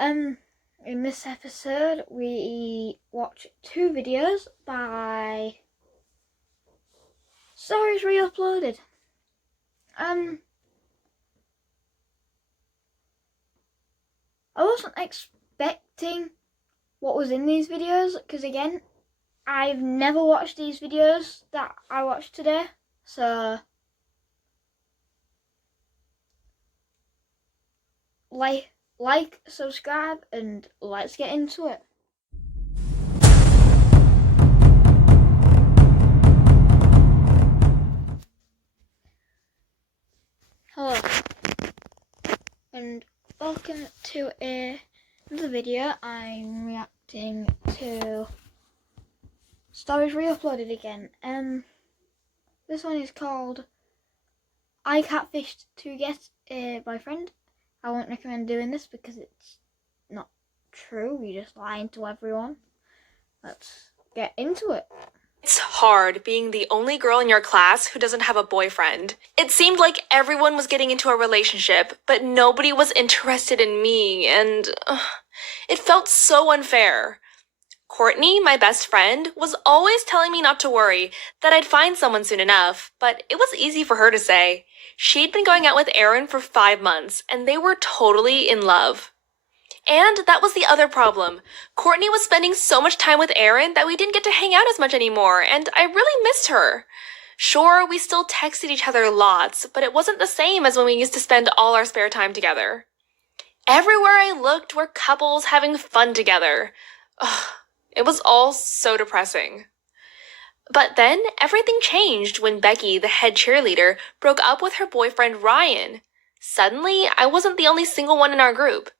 In this episode, we watch two videos by Stories Re-Uploaded. I wasn't expecting what was in these videos, because again, I've never watched these videos that I watched today, so like, subscribe, and let's get into it. Hello, and welcome to another video. I'm reacting to Stories Re-Uploaded again. This one is called I Catfished to Get a Boyfriend. I won't recommend doing this because it's not true. You're just lying to everyone. Let's get into it. It's hard being the only girl in your class who doesn't have a boyfriend. It seemed like everyone was getting into a relationship, but nobody was interested in me, and it felt so unfair. Courtney, my best friend, was always telling me not to worry, that I'd find someone soon enough, but it was easy for her to say. She'd been going out with Aaron for 5 months, and they were totally in love. And that was the other problem. Courtney was spending so much time with Aaron that we didn't get to hang out as much anymore, and I really missed her. Sure, we still texted each other lots, but it wasn't the same as when we used to spend all our spare time together. Everywhere I looked were couples having fun together. Ugh, it was all so depressing. But then everything changed when Becky, the head cheerleader, broke up with her boyfriend Ryan. Suddenly, I wasn't the only single one in our group.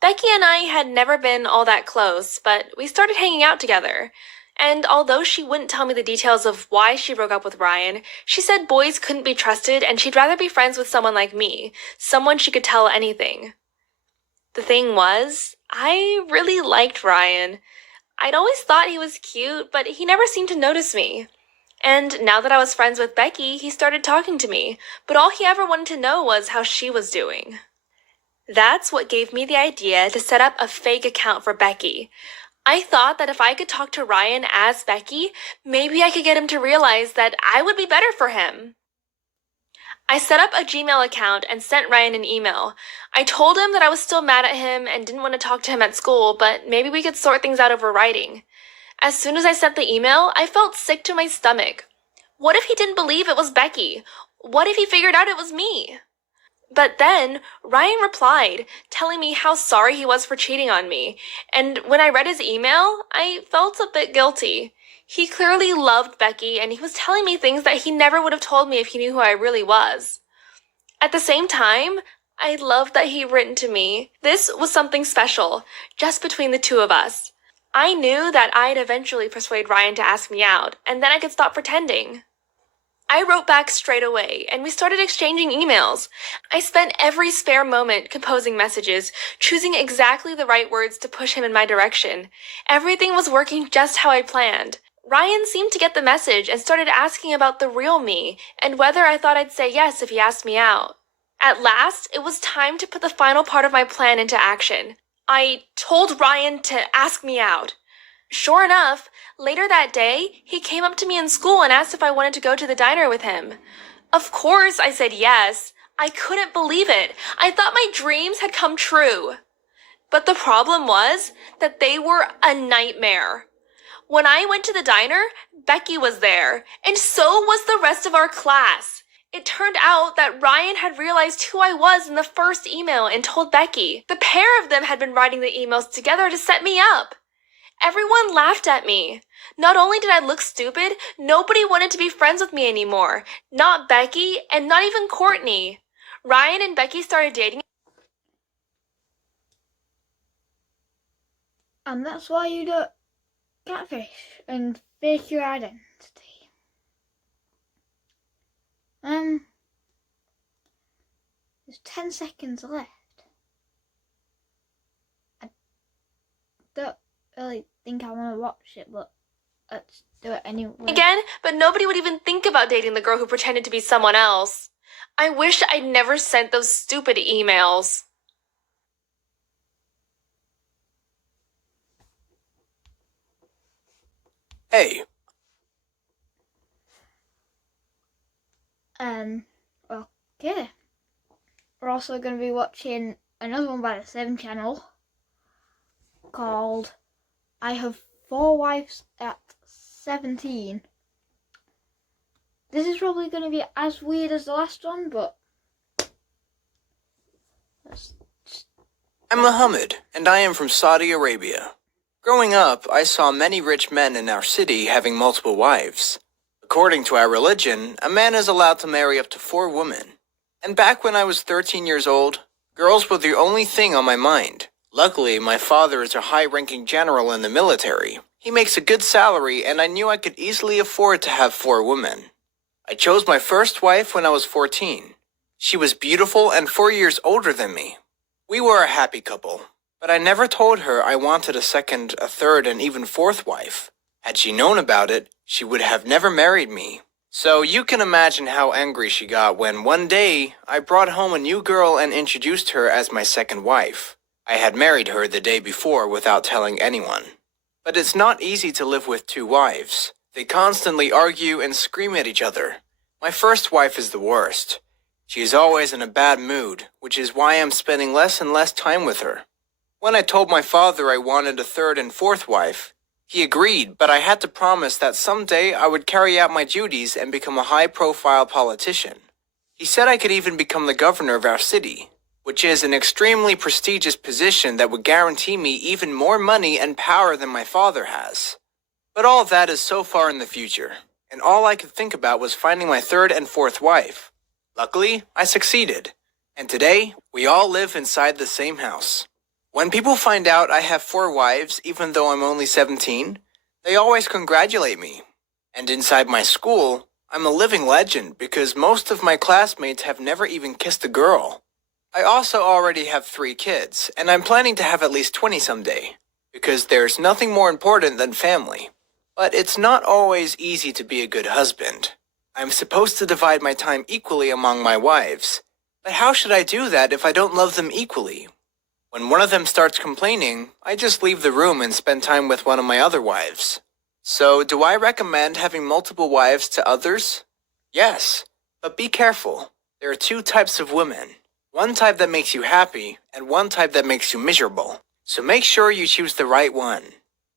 Becky and I had never been all that close, but we started hanging out together. And although she wouldn't tell me the details of why she broke up with Ryan, she said boys couldn't be trusted and she'd rather be friends with someone like me, someone she could tell anything. The thing was, I really liked Ryan. I'd always thought he was cute, but he never seemed to notice me. And now that I was friends with Becky, he started talking to me, but all he ever wanted to know was how she was doing. That's what gave me the idea to set up a fake account for Becky. I thought that if I could talk to Ryan as Becky, maybe I could get him to realize that I would be better for him. I set up a Gmail account and sent Ryan an email. I told him that I was still mad at him and didn't want to talk to him at school, but maybe we could sort things out over writing. As soon as I sent the email, I felt sick to my stomach. What if he didn't believe it was Becky? What if he figured out it was me? But then, Ryan replied, telling me how sorry he was for cheating on me, and when I read his email, I felt a bit guilty. He clearly loved Becky, and he was telling me things that he never would have told me if he knew who I really was. At the same time, I loved that he'd written to me. This was something special, just between the two of us. I knew that I'd eventually persuade Ryan to ask me out, and then I could stop pretending. I wrote back straight away, and we started exchanging emails. I spent every spare moment composing messages, choosing exactly the right words to push him in my direction. Everything was working just how I planned. Ryan seemed to get the message and started asking about the real me, and whether I thought I'd say yes if he asked me out. At last, it was time to put the final part of my plan into action. I told Ryan to ask me out. Sure enough, later that day, he came up to me in school and asked if I wanted to go to the diner with him. Of course, I said yes. I couldn't believe it. I thought my dreams had come true. But the problem was that they were a nightmare. When I went to the diner, Becky was there, and so was the rest of our class. It turned out that Ryan had realized who I was in the first email and told Becky. The pair of them had been writing the emails together to set me up. Everyone laughed at me. Not only did I look stupid, nobody wanted to be friends with me anymore. Not Becky, and not even Courtney. Ryan and Becky started dating. And that's why you don't catfish and fake your identity. There's 10 seconds left. I don't really think I want to watch it, but let's do it anyway. Again, but nobody would even think about dating the girl who pretended to be someone else. I wish I'd never sent those stupid emails. Hey, Okay. We're also going to be watching another one by the same channel called I Have 4 Wives at 17. This is probably going to be as weird as the last one, but I'm Muhammad, and I am from Saudi Arabia. Growing up, I saw many rich men in our city having multiple wives. According to our religion, a man is allowed to marry up to 4 women. And back when I was 13 years old, girls were the only thing on my mind. Luckily, my father is a high-ranking general in the military. He makes a good salary, and I knew I could easily afford to have 4 women. I chose my first wife when I was 14. She was beautiful and 4 years older than me. We were a happy couple, but I never told her I wanted a second, a third, and even 4th wife. Had she known about it, she would have never married me. So you can imagine how angry she got when one day I brought home a new girl and introduced her as my second wife. I had married her the day before without telling anyone. But it's not easy to live with 2 wives. They constantly argue and scream at each other. My first wife is the worst. She is always in a bad mood, which is why I'm spending less and less time with her. When I told my father I wanted a 3rd and 4th wife, he agreed, but I had to promise that someday I would carry out my duties and become a high-profile politician. He said I could even become the governor of our city, which is an extremely prestigious position that would guarantee me even more money and power than my father has. But all that is so far in the future, and all I could think about was finding my 3rd and 4th wife. Luckily, I succeeded, and today, we all live inside the same house. When people find out I have 4 wives, even though I'm only 17, they always congratulate me. And inside my school, I'm a living legend because most of my classmates have never even kissed a girl. I also already have 3 kids, and I'm planning to have at least 20 someday, because there's nothing more important than family. But it's not always easy to be a good husband. I'm supposed to divide my time equally among my wives, but how should I do that if I don't love them equally? When one of them starts complaining, I just leave the room and spend time with one of my other wives. So, do I recommend having multiple wives to others? Yes, but be careful. There are 2 types of women. One type that makes you happy, and one type that makes you miserable. So make sure you choose the right one.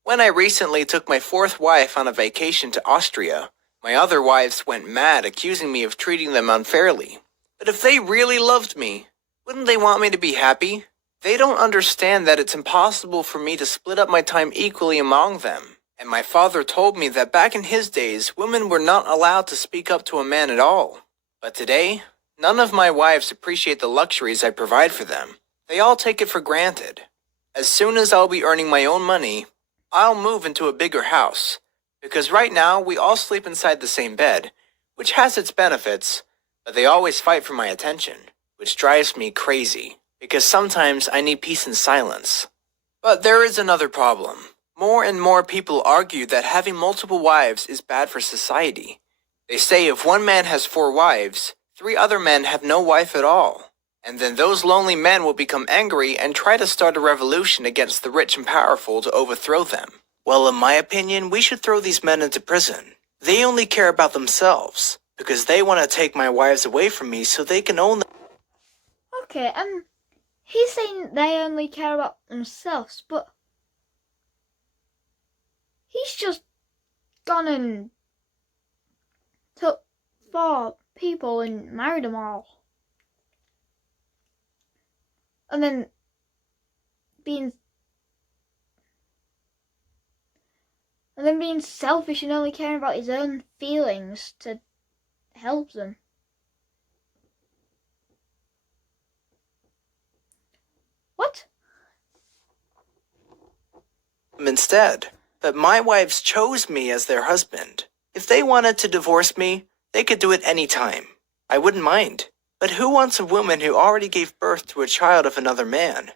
When I recently took my 4th wife on a vacation to Austria, my other wives went mad accusing me of treating them unfairly. But if they really loved me, wouldn't they want me to be happy? They don't understand that it's impossible for me to split up my time equally among them. And my father told me that back in his days, women were not allowed to speak up to a man at all. But today, none of my wives appreciate the luxuries I provide for them. They all take it for granted. As soon as I'll be earning my own money, I'll move into a bigger house. Because right now, we all sleep inside the same bed, which has its benefits, but they always fight for my attention, which drives me crazy. Because sometimes I need peace and silence. But there is another problem. More and more people argue that having multiple wives is bad for society. They say if one man has 4 wives, 3 other men have no wife at all. And then those lonely men will become angry and try to start a revolution against the rich and powerful to overthrow them. Well, in my opinion, we should throw these men into prison. They only care about themselves, because they want to take my wives away from me so they can own them. okay, he's saying they only care about themselves, but he's just gone and took 4 people and married them all. And then being selfish and only caring about his own feelings to help them. What? Instead, but my wives chose me as their husband. If they wanted to divorce me, they could do it any time. I wouldn't mind. But who wants a woman who already gave birth to a child of another man?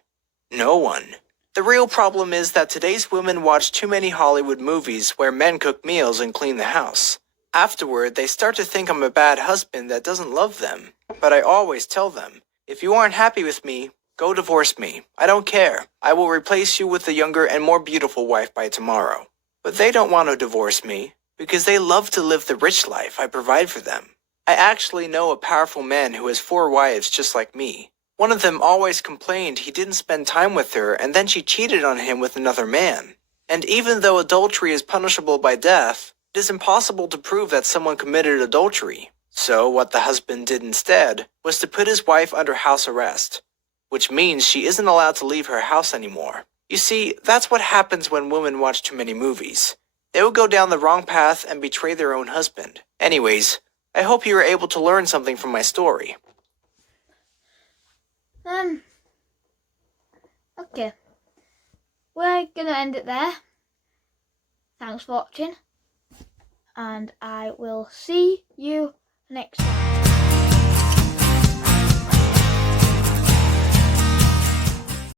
No one. The real problem is that today's women watch too many Hollywood movies where men cook meals and clean the house. Afterward, they start to think I'm a bad husband that doesn't love them. But I always tell them, if you aren't happy with me, go divorce me. I don't care. I will replace you with a younger and more beautiful wife by tomorrow. But they don't want to divorce me because they love to live the rich life I provide for them. I actually know a powerful man who has 4 wives just like me. One of them always complained he didn't spend time with her and then she cheated on him with another man. And even though adultery is punishable by death, it is impossible to prove that someone committed adultery. So what the husband did instead was to put his wife under house arrest, which means she isn't allowed to leave her house anymore. You see, that's what happens when women watch too many movies. They will go down the wrong path and betray their own husband. Anyways, I hope you were able to learn something from my story. Okay. We're gonna end it there. Thanks for watching. And I will see you next time.